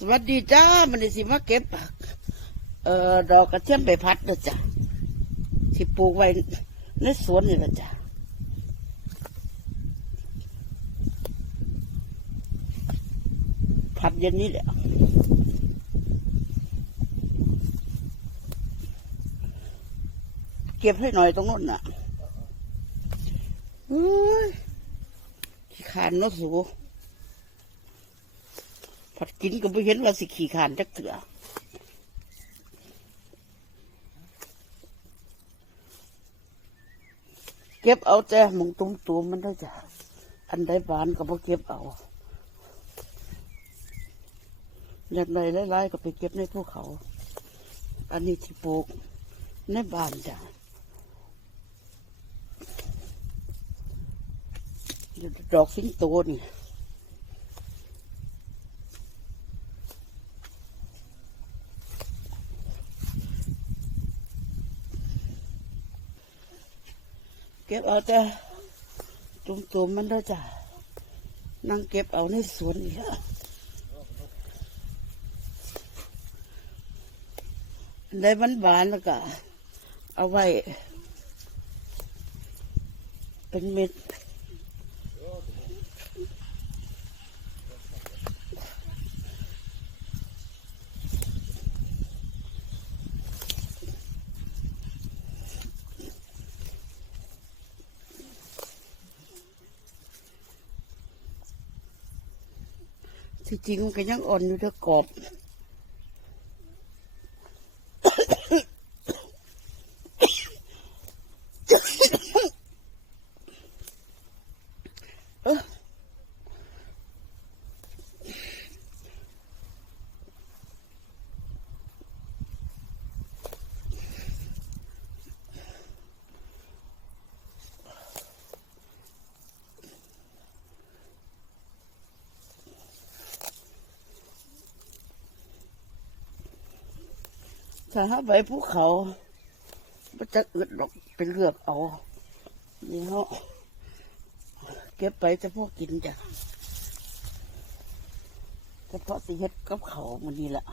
สวัสดีจ้ามันได้สิมาเก็บเอ่อดอกกระเทียมใบพัดนะจ้ะที่ปลูกไว้ในสวนนี่ละจ้ะพัดเย็นนี้แหละเก็บให้หน่อยตรงนู้นน่ะเฮ้ยขานนาสู ผัดกินก็ไม่เห็นว่าสิขี่ขานจักเถื่อเก็บเอาแต่มองตุ้มตูมๆมันได้จ้ะอันใดบานก็บ่เก็บเอาอยากได้หลายๆก็ไปเก็บในภูเขา อันนี้ที่ปลูกในบ้านจ้ะดอกสิงโตนี่ เก็บเอาแต่ตุ่มๆมันด้วยจ้ะนั่งเก็บเอาในสวนนี่ละได้บันบานแล้วก็เอาไว้ เป็นเม็ด ที่จริงมันก็ยังอ่อนอยู่เด้อกรอบ ถ้าหาไปภูเขามันจะอึดหรอกเป็นเลือกเอา นี่เขาเก็บไปจะพวกกินจ้ะเฉพาะสิเฮ็ดกับเขาวมันนี่แหละ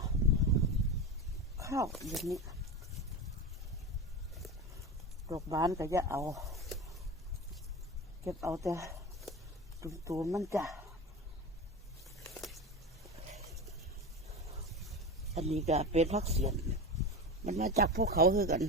ข้าวอย่างนี้ดอกบานก็จะเอา เก็บเอาแต่ตุ่มๆมันจ้ะอันนี้ก็เป็นพักเสียน มันมาจากพวกเขาคือกัน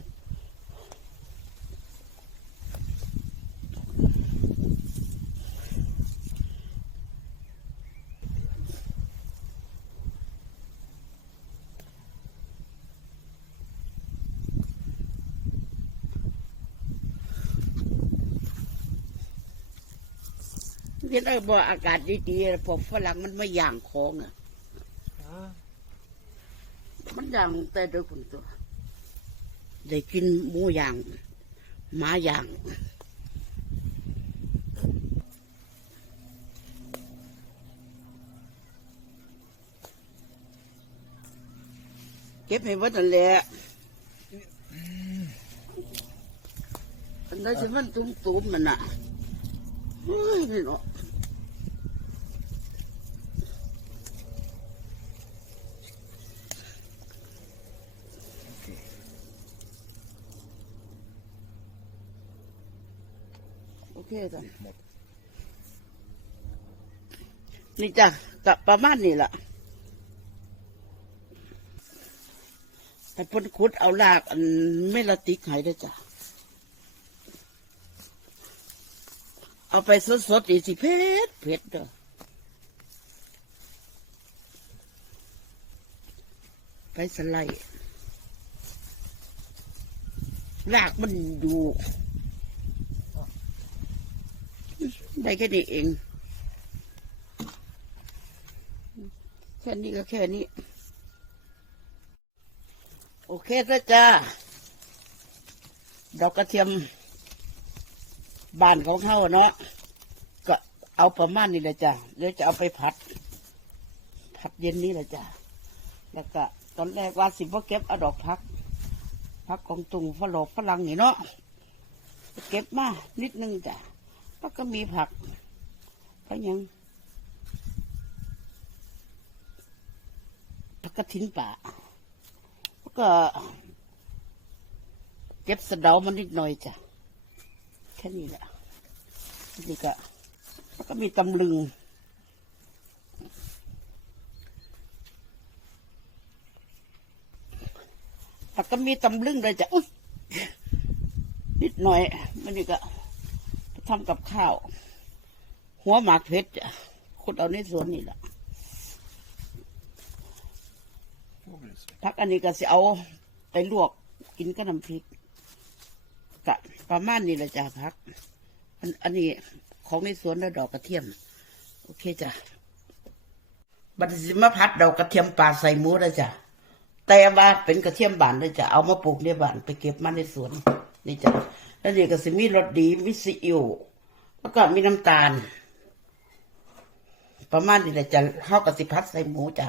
เห็นไอ้บ่อากาศดีๆพวกฝรั่งมันไม่ย่างของอะ มันย่างแต่เด็กคนตัว ได้กินหมูย่างหมาย่างเก็บให้วัดนั่นแหละอันนั้นจะมันตุ้มๆมันน่ะเฮ้ยนี่เนาะ โอเคจ้ะนี่จ้ะกะประมาณนี้ล่ะแต่เพ่นขุดเอาลากอันไม่ละติกใหายได้อจ้ะ เอาไปสดๆอีสิเผ็ดเผ็ดเด้อไปสไลด์ลากมันดู ได้แค่นี้เองแค่นี้ก็แค่นี้ โอเคแล้วจ้า ดอกกระเทียมบ้านของเขาเนาะก็เอาประมาณนี้แหละจ้ะเดี๋ยวจะเอาไปผัด ผัดเย็นนี้แหละจ้ะแล้วก็ตอนแรกว่าสิบ่เก็บเอาดอกพักพักของตุงฝรั่งฝรั่งนี่เนาะเก็บมานิดนึงจ้ะ แล้วก็มีผักก็ยังผักกระถินป่าแล้วก็ เก็บสะเดามันนิดหน่อยจ้ะแค่นี้แหละนี่ก็แล้วก็มีตำลึงแล้วก็มีตำลึงด้วยจ้ะนิดหน่อยมันนี่ก็ ทำกับข้าว หัวหมากเพชรจ้ะขุดเอาในสวนนี่แหละพักอันนี้ก็สิเอาไปลวกกินกับน้ำพริกกะประมาณนี้แหละจ้ะพัก อันอันนี้ของในสวนแล้วดอกกระเทียม โอเคจ้ะบัดสิมาพัดดอกกระเทียมป่าใส่หมูแล้วจ้ะแต่ว่าเป็นกระเทียมบานเลยจ้ะเอามาปลูกในบ้านไปเก็บมาในสวนนี่จ้ะ แล้วนี่ก็สิมีรสดีมีซีอิ๊วแล้วก็มีน้ำตาล ประมาณนี้แหละจะเฮากะสิพัดใส่หมูจ้ะ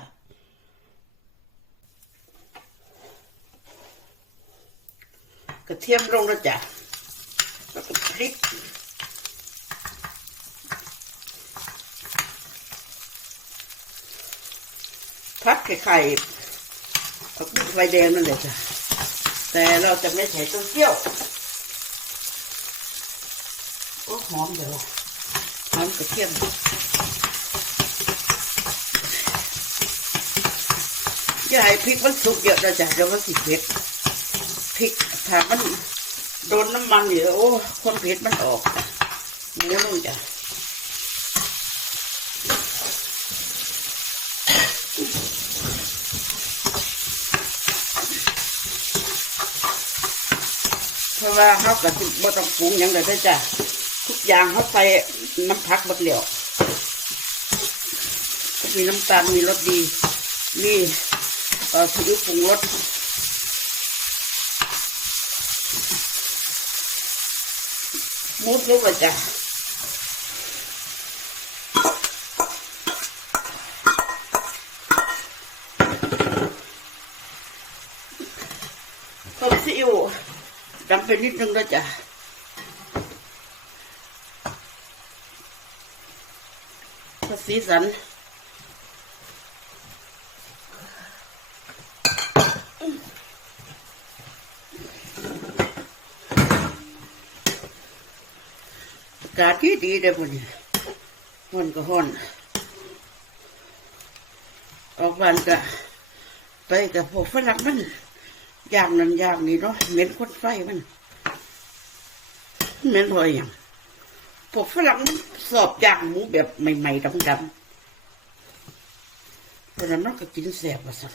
กระเทียมลงแล้วจ้ะแล้วก็พริกพัดไข่ไข่ไฟแดงนั่นแหละจ้ะแต่เราจะไม่ใส่ต้นเกี๊ยว หอมเดี๋ยวหอมกระเทียมอย่าให้พริกมันสุกเยอะนะจ๊ะเดี๋ยวมันสิเผ็ดพริกถ้ามันโดนน้ำมันอยู่โอ้ความเผ็ดมันออกหมูนุ่นจ้ะเพราะว่าเขากับบ่ต้องปรุงยังเลยเด้จ้ะ อย่างเขาใส่น้ำพักหมดแล้วมีน้ำตาลมีรสดี มีเอ่อซีอิ๊วปรุงรสมูสุกแล้วจ้ะต้มซีอิ๊วดำไปนิดนึงแล้วจ้ะเพื่อ สีสันกาที่ดีเลยมันมันก็ห้อน ออกบ้านก็ไปกับพวกฝรั่งมันอย่างนั้นอย่างนี้เนาะเหม็นควันไฟมันเหม็นพออย่าง พวกฝรั่งสอบยางหมูแบบใหม่ๆดำๆเพราะนั้นมันก็กินแสบว่าสัก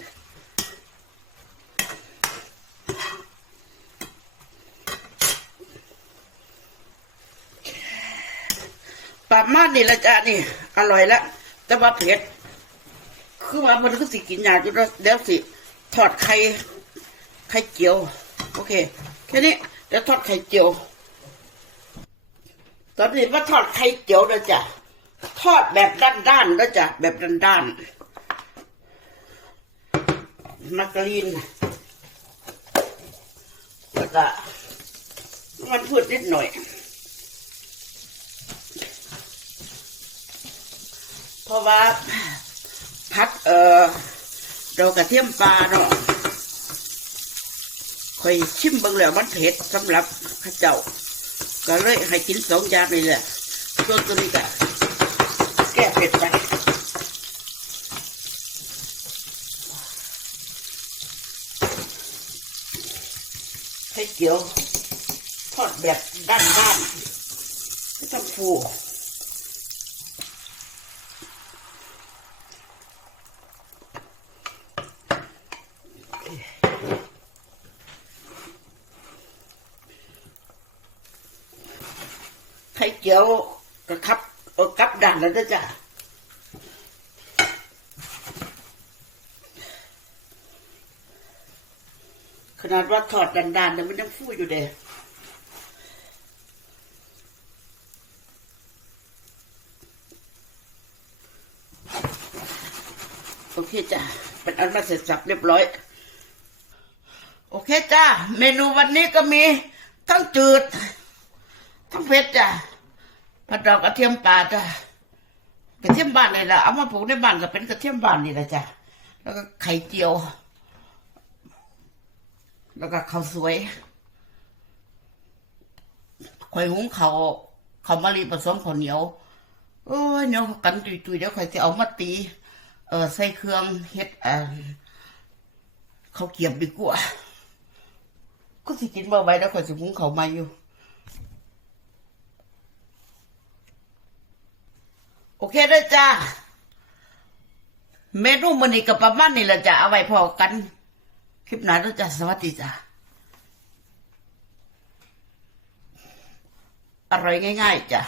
ประมาณนี้ละจ้านี่ อร่อยละแต่ว่าเผ็ดคือว่ามันก็สิกินยากอยู่แล้วเดี๋ยวสิทอดไข่ไข่เจียว โอเค แค่นี้เดี๋ยวทอดไข่เจียว ตอนนี้ว่าทอดไข่เจียวนะจ้ะทอดแบบด้านๆนะจ้ะแบบด้านๆมักกะลีนแล้วก็มันพูดนิดหน่อย เพราะว่าพัดเออดอกกระเทียมปลาเนาะคอยชิมเบิ่งแล้วมันเผ็ดสำหรับข้าเจ้า ก็เลยให้กินสองอย่างนี่แหละส่วนตัวนี้ก็แก้เผ็ดไปให้เกี๊ยวทอดแบบด้านๆไม่ต้องฟู ข่เจียวกระคับกลับด่านแล้วจ้ะขนาดว่าถอดดันดานๆแต่มันยังฟูอยู่เด้โอเคจ้ะเป็นอันมาเสร็จสับเรียบร้อย โอเคจ้าเมนูวันนี้ก็มี ทั้งจืด ทั้งเผ็ดจ้ะ ผัดดอกกระเทียมป่าจ้ะกระเทียมบ้านนี่แหละเอามาปลูกในบ้านก็เป็นกระเทียมบ้านนี่แหละจ้ะแล้วก็ไข่เจียว แล้วก็ข้าวสวยข่อยหุงเขาวข้าวมะลิผสมข้าวเหนียวโอ้ยเหนียวกันตุยๆเดี๋ยวข่อยจะเอามาตีเออใส่เครื่องเฮ็ดอ่าข้าวเกียบดีกว่าก็สิกินบ่ไหวแล้วข่อยสิหุงเขาวมาอยู่ โอเคเด้อจ้าเมนูมันนี่กับประมาณนี้ละจ้ะเอาไว้พอกัน คลิปหน้าแล้วจ้ะสวัสดีจ้ะอร่อยง่าย ๆจ้ะ